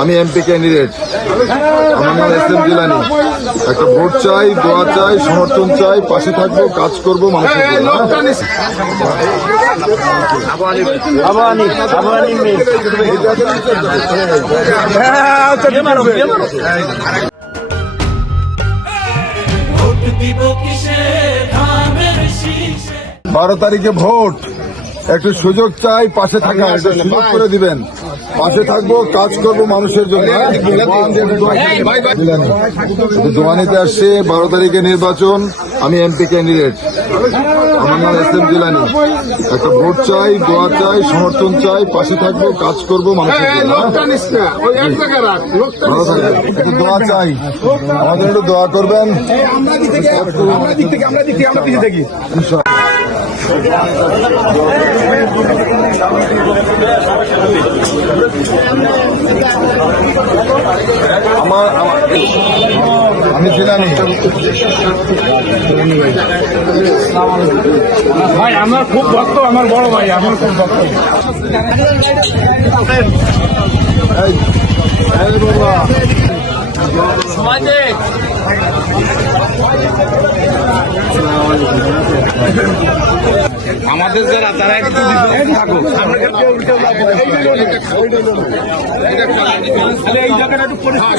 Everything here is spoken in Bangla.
আমি এমপি ক্যান্ডিডেট। আমার নাম এস এম জিলানী। একটা ভোট চাই, দোয়া চাই, সমর্থন চাই, পাশে থাকবো, কাজ করবো মানুষের জন্য। বারো তারিখে ভোট, একটু সুযোগ চাই, পাশে থাকা একটু সুযোগ করে দিবেন। পাশে থাকবো, কাজ করবো মানুষের জন্য। দোয়ানিতে আসছে 12 তারিখে নির্বাচন। আমি এমপি ক্যান্ডিডেট। আমার নাম এস এম জিলানী। একটা ভোট চাই, দোয়া চাই, সমর্থন চাই, পাশে থাকবো, কাজ করবো মানুষের জন্য। ভালো থাকবেন, একটু দোয়া চাই, আমাদের একটু দোয়া করবেন। আমি জিলানী ভাই, আমার খুব ভক্ত, আমার বড় ভাই, আমার খুব ভক্ত। আমাদের যারা তারা একটু থাকুক, এই জায়গাটা একটু পরিষ্কার।